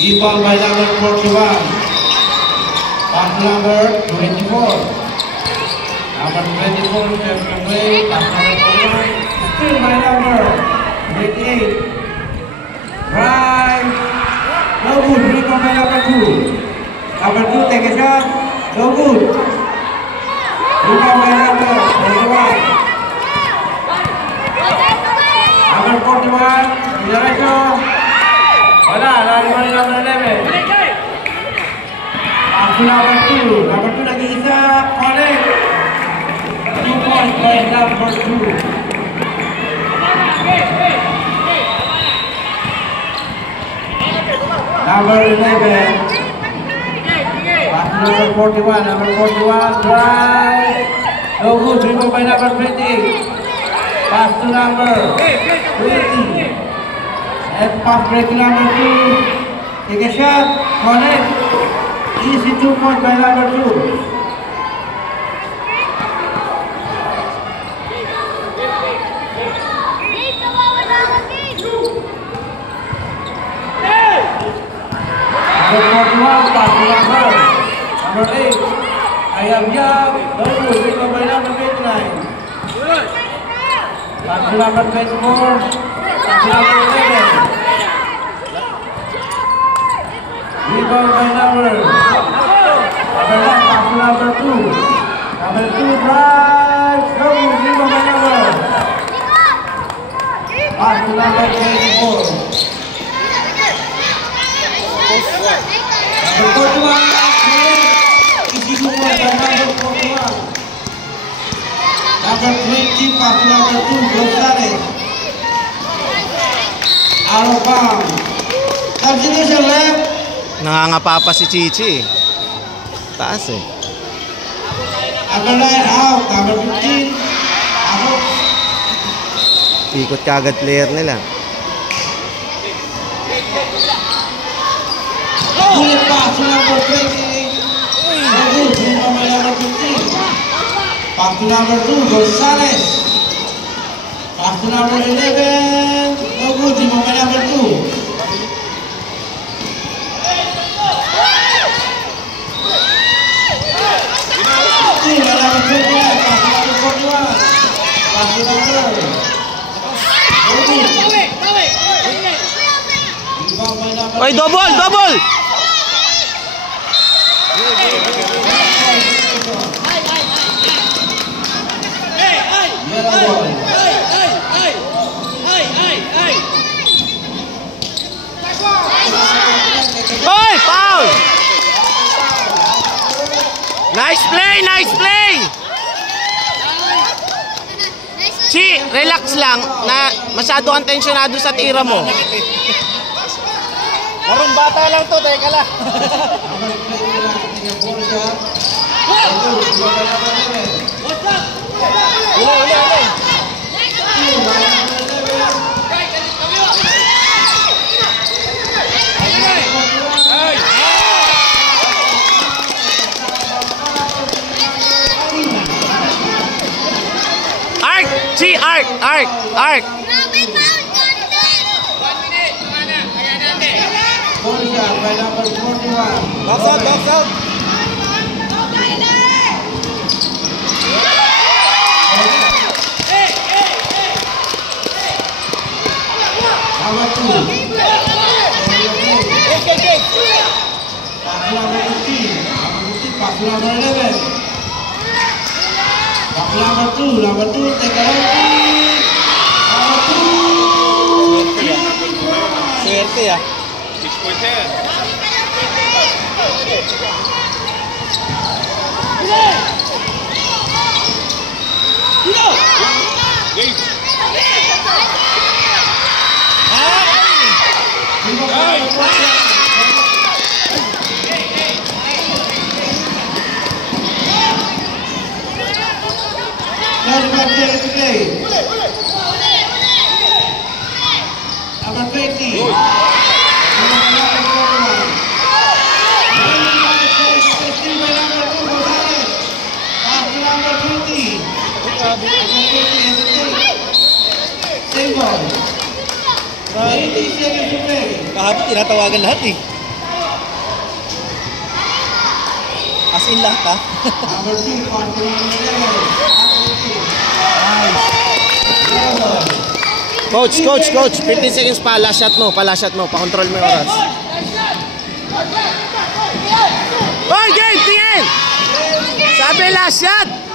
E-ball by number 41. Pass number 24. Number 24 steps away. Pass number 41. Still by number 28. Right. No good. Rebound by number 2. Number 2 take a shot. No good. Rebound by number 41. Number 41. Diretso. Wala. Lari pa rin number 11. Pass to number 2. Number 2 nag-iisa. Connect. 2 points by number 2. Number 11. Pass to number 41. Number 41. Drive. No good. Rebound by number 28. Pass to number 20. And pass break to number 2. Take a shot. Connect. Easy 2 points by number 2. Number 41, pass to number 8. Ayam jam, baru rebound by number 29. Pass to number 24. Pass to number 11. Rebound by number 1. Pass to number 2. Number 2 drive. Rebound by number. Pass to number 24. Number 41. Easy to play by number 41. Number 20, pass to number 2, Gonzalez. Out of bounds. Substitution left. Nangangapa pa si Chichi. Taas eh. Number 9 out. Number 15 out. Ikot kagad player nila. Bullet pass to number 20. No good. Rebound by number 15. Pass to number 2, Gonzalez. Pass to number 11. No good. Rebound by number 2. Still by number 29. Pass to number 41. Pass to number. No good. Rebound by number. Oy, double, double! Oy, foul! Nice play, nice play! Chi, relax lang na masyado kang tensyonado sa tira mo. Marong bata lang to, teka lang. Uli. Arc! Chi, arc! Arc! Arc! By number 41. Box out, box out. Number 2. Pass to number 15. Number 15, pass to number 11. Pass to number 2. Number 2, take a right. Number 2. Swerte ya. 6.10. Number 20. Kahapon tinatawagan lahat eh. As in lahat ha. Number 2, 41. Coach, 15 seconds pa, last shot mo, pa-control mo yung oras. Hoy, game, tingin! Sabi last shot!